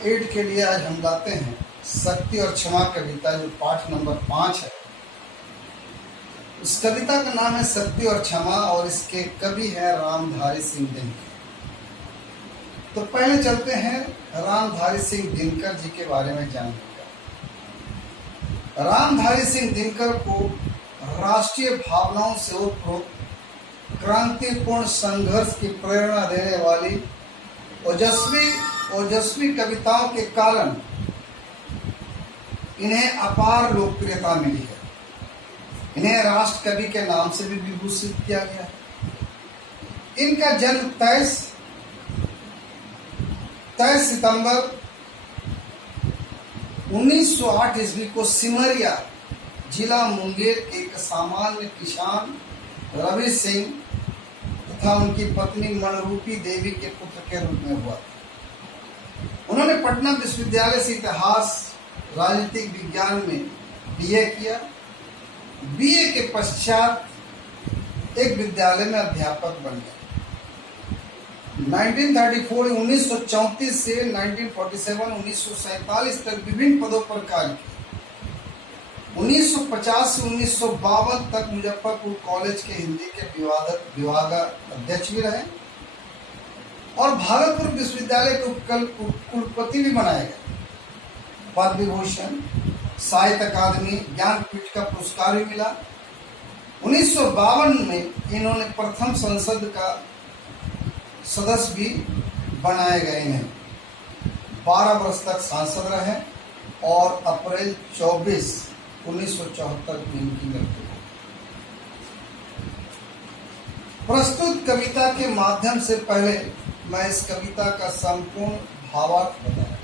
8 के लिए आज हम गाते हैं शक्ति और क्षमा कविता, जो पाठ नंबर 5 है। इस कविता का नाम है शक्ति और क्षमा और इसके कवि है रामधारी सिंह दिनकर। तो पहले चलते हैं रामधारी सिंह दिनकर जी के बारे में जानने का। रामधारी सिंह दिनकर को राष्ट्रीय भावनाओं से ओतप्रोत क्रांतिपूर्ण संघर्ष की प्रेरणा देने वाली ओजस्वी कविताओं के कारण इन्हें अपार लोकप्रियता मिली है। इन्हें राष्ट्र कवि के नाम से भी विभूषित किया गया है। इनका जन्म 23 सितंबर 1908 ईस्वी को सिमरिया जिला मुंगेर के एक सामान्य किसान रवि सिंह तथा उनकी पत्नी मनरूपी देवी के पुत्र के रूप में हुआ। उन्होंने पटना विश्वविद्यालय से इतिहास राजनीतिक विज्ञान में बीए किया। बीए के पश्चात एक विद्यालय में अध्यापक बन गए। 1934 से 1947 तक विभिन्न पदों पर कार्य किया। 1950 से 1952 तक मुजफ्फरपुर कॉलेज के हिंदी के विभाग अध्यक्ष भी रहे और भागलपुर विश्वविद्यालय के कुलपति भी बनाए गए। पद्म विभूषण, साहित्य अकादमी, ज्ञानपीठ का पुरस्कार भी मिला। 1952 में इन्होंने प्रथम संसद का सदस्य भी बनाए गए। इन्हें 12 वर्ष तक सांसद रहे और अप्रैल 24, 1974 में इनकी मृत्यु हुई। प्रस्तुत कविता के माध्यम से पहले मैं इस कविता का संपूर्ण भावार्थ बताऊं।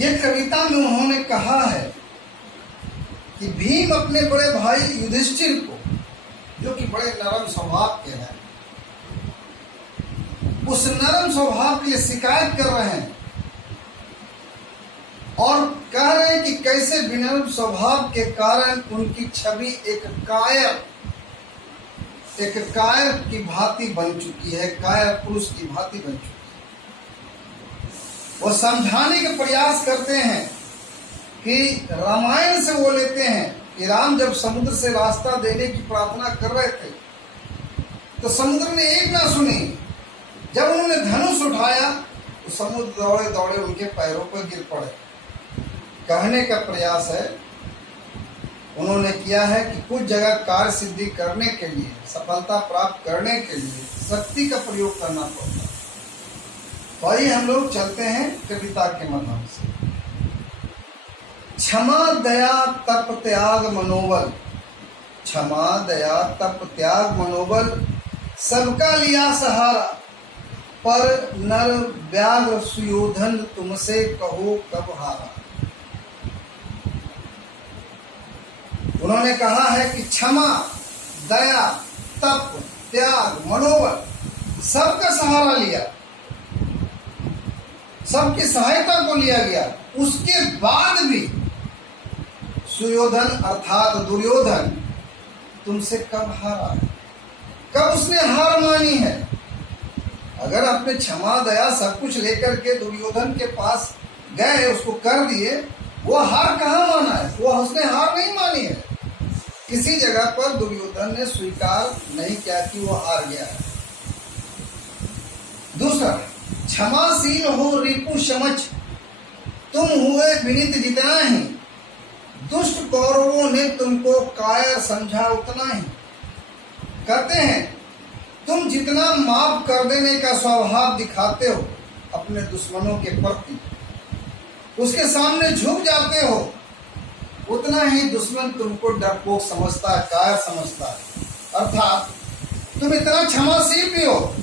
यह कविता में उन्होंने कहा है कि भीम अपने बड़े भाई युधिष्ठिर को, जो कि बड़े नरम स्वभाव के हैं, उस नरम स्वभाव के लिए शिकायत कर रहे हैं और कह रहे हैं कि कैसे विनम्र स्वभाव के कारण उनकी छवि एक कायर की भांति बन चुकी है, कायर पुरुष की भांति बन चुकी है। वो समझाने के प्रयास करते हैं कि रामायण से वो लेते हैं कि राम जब समुद्र से रास्ता देने की प्रार्थना कर रहे थे तो समुद्र ने एक ना सुनी। जब उन्होंने धनुष उठाया तो समुद्र दौड़े दौड़े उनके पैरों पर गिर पड़े। कहने का प्रयास है उन्होंने किया है कि कुछ जगह कार्य सिद्धि करने के लिए, सफलता प्राप्त करने के लिए शक्ति का प्रयोग करना पड़ता है। तो आइए हम लोग चलते हैं कविता के माध्यम से। क्षमा दया तप त्याग मनोबल, क्षमा दया तप त्याग मनोबल, सबका लिया सहारा, पर नर व्याघ्र सुयोधन तुमसे कहो कब हारा। उन्होंने कहा है कि क्षमा दया तप त्याग मनोबल, सबका सहारा लिया, सबकी सहायता को लिया गया। उसके बाद भी सुयोधन अर्थात दुर्योधन तुमसे कब हारा है, कब उसने हार मानी है। अगर आपने क्षमा दया सब कुछ लेकर के दुर्योधन के पास गए, उसको कर दिए, वो हार कहाँ माना है? वो उसने हार नहीं मानी है। किसी जगह पर दुर्योधन ने स्वीकार नहीं किया कि वो हार गया है। दूसरा, क्षमाशील हो रिपु समझ, तुम हुए विनीत जितना ही, दुष्ट कौरवों ने तुमको कायर समझा उतना ही। कहते हैं तुम जितना माफ कर देने का स्वभाव दिखाते हो अपने दुश्मनों के प्रति, उसके सामने झुक जाते हो, उतना ही दुश्मन तुमको डरपोक समझता है, कायर समझता है। अर्थात तुम इतना क्षमाशील भी हो,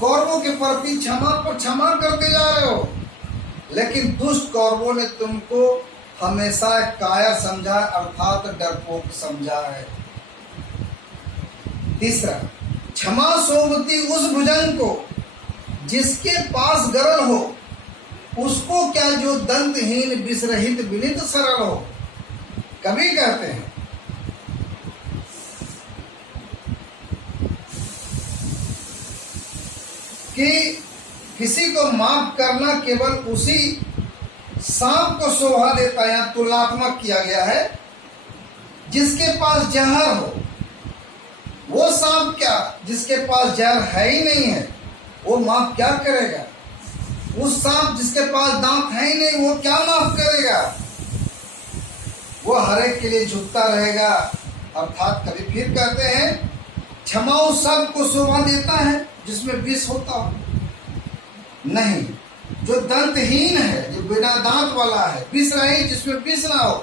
कौरवों के प्रति क्षमा करते जा रहे हो, लेकिन दुष्ट कौरवों ने तुमको हमेशा कायर समझा, अर्थात डरपोक समझा है। तीसरा, क्षमा सोवती उस भुजंग को जिसके पास गरल हो, उसको क्या जो दंतहीन विषरहित विनित सरल हो। कवि कहते हैं कि किसी को माफ करना केवल उसी सांप को शोभा देता है, यहाँ तुलनात्मक किया गया है, जिसके पास जहर हो। वो सांप क्या, जिसके पास जहर है ही नहीं है, वो माफ क्या करेगा? उस सांप जिसके पास दांत है ही नहीं, वो क्या माफ करेगा? वो हर एक के लिए झुकता रहेगा। अर्थात कभी फिर कहते हैं, क्षमा उस सांप को शोभा देता है जिसमें विष होता हो। नहीं, जो दंतहीन है, जो बिना दांत वाला है, विष रहित, जिसमें विष ना हो,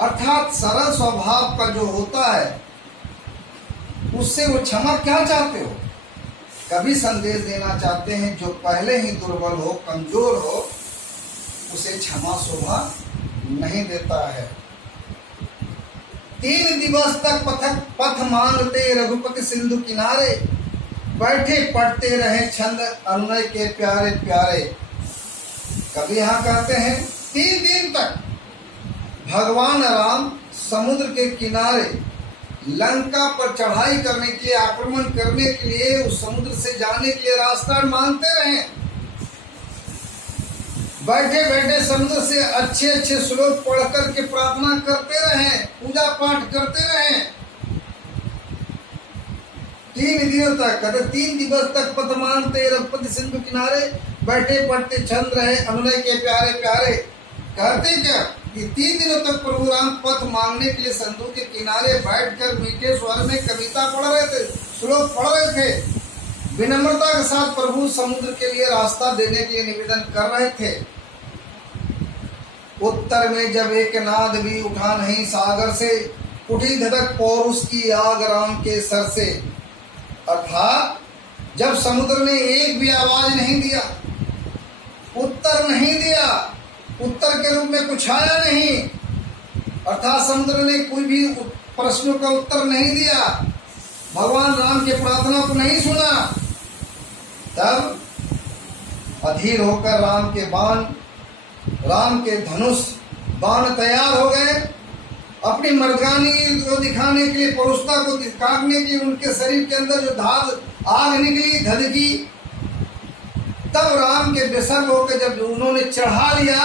अर्थात सरल स्वभाव का जो होता है, उससे वो क्षमा क्या चाहते हो? कभी संदेश देना चाहते हैं जो पहले ही दुर्बल हो, कमजोर हो, उसे क्षमा शोभा नहीं देता है। 3 दिवस तक पथ मांगते रघुपति सिंधु किनारे, बैठे पढ़ते रहे छंद अनुनय के प्यारे प्यारे। कभी यहाँ कहते हैं 3 दिन तक भगवान राम समुद्र के किनारे लंका पर चढ़ाई करने के लिए, आक्रमण करने के लिए, उस समुद्र से जाने के लिए रास्ता मांगते रहे। बैठे बैठे समुद्र से अच्छे अच्छे श्लोक पढ़ करके प्रार्थना करते रहे, पूजा पाठ करते रहे। 3 दिनों तक, कहते 3 दिवस तक पथ मांगते रघुपति सिंधु किनारे, बैठे पढ़ते छंद रहे अनुनय के प्यारे प्यारे। कहते क्या कि 3 दिनों तक प्रभु राम पथ मांगने के लिए सिंधु के किनारे बैठकर मीठे स्वर में कविता पढ़ रहे थे, श्लोक पढ़ रहे थे। विनम्रता के साथ प्रभु समुद्र के लिए रास्ता देने के लिए निवेदन कर रहे थे। उत्तर में जब एक नाद भी उठा नहीं सागर से, उठी धधक पौरुष की आग राम के सर से। अर्थात जब समुद्र ने एक भी आवाज नहीं दिया, उत्तर नहीं दिया, उत्तर के रूप में कुछ आया नहीं, अर्थात समुद्र ने कोई भी प्रश्नों का उत्तर नहीं दिया, भगवान राम की प्रार्थना को नहीं सुना, तब अधीर होकर राम के बाण, राम के धनुष बाण तैयार हो गए। अपनी मर्दानी को दिखाने के लिए, परुषता को दिखाने के लिए उनके शरीर के अंदर जो धार आग निकली, धधकी, तब राम के विसर्ग होकर जब उन्होंने चढ़ा लिया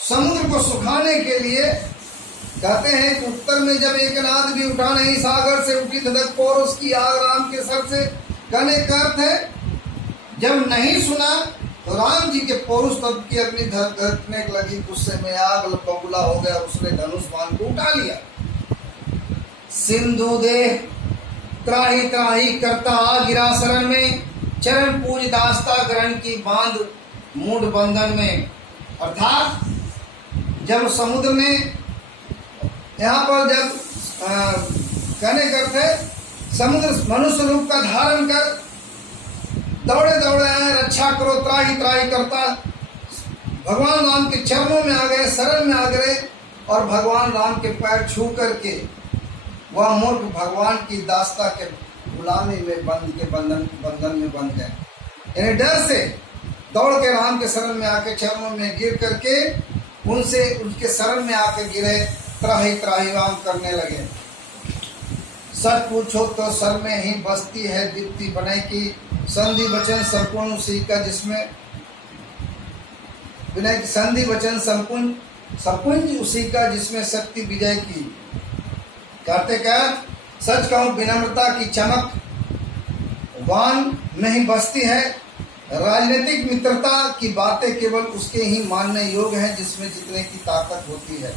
समुद्र को सुखाने के लिए। कहते हैं कि उत्तर में जब एक नाद भी उठा नहीं सागर से, उठी धधक पौरुष की आग राम के सर से। कहने का अर्थ है, जब नहीं सुना तो राम जी के पौरुष तब की अग्नि धधकने लगी, गुस्से में आग बबूला हो गया, उसने धनुष बाण को उठा लिया। सिंधु देह त्राही त्राही करता आ गिरा शरण में, चरण पूज दास्ता ग्रहण की बांध मूड बंधन में। अर्थात जब समुद्र ने यहाँ पर जब कहने करते, समुद्र मनुष्य रूप का धारण कर दौड़े दौड़े आए, रक्षा करो त्राही त्राही करता, भगवान राम के चरणों में आ गए, शरण में आ गए, और भगवान राम के पैर छू करके वह मूर्ख भगवान की दास्ता के गुलामी में बंधन में बंध गए। यानी डर से दौड़ के राम के शरण में आके चरणों में गिर करके उनसे उनके शरण में आके गिरे, त्राही त्राही राम करने लगे। सच पूछो तो सर में ही बसती है दीप्ति बने की, संधि वचन संपूर्ण उसी का जिसमें विनय, संधि वचन संपूर्ण उसी का जिसमें शक्ति विजय की। कहते क्या, सच कहूं विनम्रता की चमक वान में ही बसती है, राजनीतिक मित्रता की बातें केवल उसके ही मानने योग्य हैं जिसमें जितने की ताकत होती है।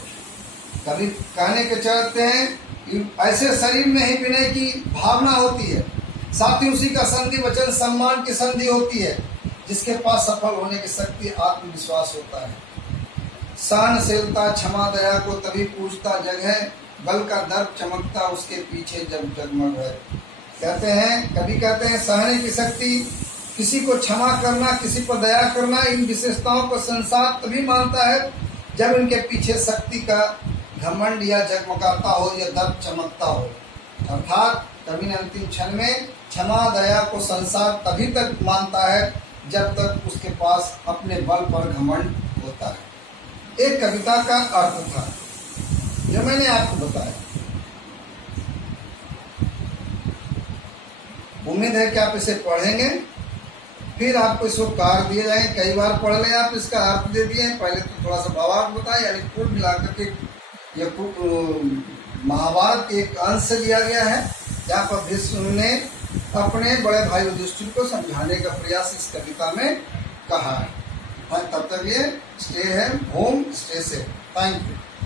कभी कहने के चाहते हैं, ऐसे शरीर में ही विनय की भावना होती है, साथ ही उसी का संधि वचन सम्मान की संधि होती है, जिसके पास सफल होने की शक्ति आत्मविश्वास होता है। सहनशीलता क्षमा दया को तभी पूछता जग है, बल का दर्प चमकता उसके पीछे जब जगमग है। कहते हैं, कभी कहते हैं सहने की शक्ति, किसी को क्षमा करना, किसी पर दया करना, इन विशेषताओं को संसार तभी मानता है जब इनके पीछे शक्ति का घमंड या जगमगाता हो या दर्प चमकता हो। अर्थात कभी अंतिम क्षण में क्षमा दया को संसार तभी तक मानता है जब तक उसके पास अपने बल पर घमंड होता है। एक कविता का अर्थ था जो मैंने आपको बताया। उम्मीद है कि आप इसे पढ़ेंगे फिर आपको इसको कार दिए जाएंगे, कई बार पढ़ लें आप, इसका अर्थ दे दिए हैं। पहले तो थोड़ा सा भावार्थ बताया, यानी कुल मिलाकर के ये महाभारत के एक अंश से दिया गया है, जहाँ पर भीष्म ने अपने बड़े भाई युधिष्ठिर को समझाने का प्रयास इस कविता में कहा है। तब तक ये स्टे है home, stay safe. Thank you.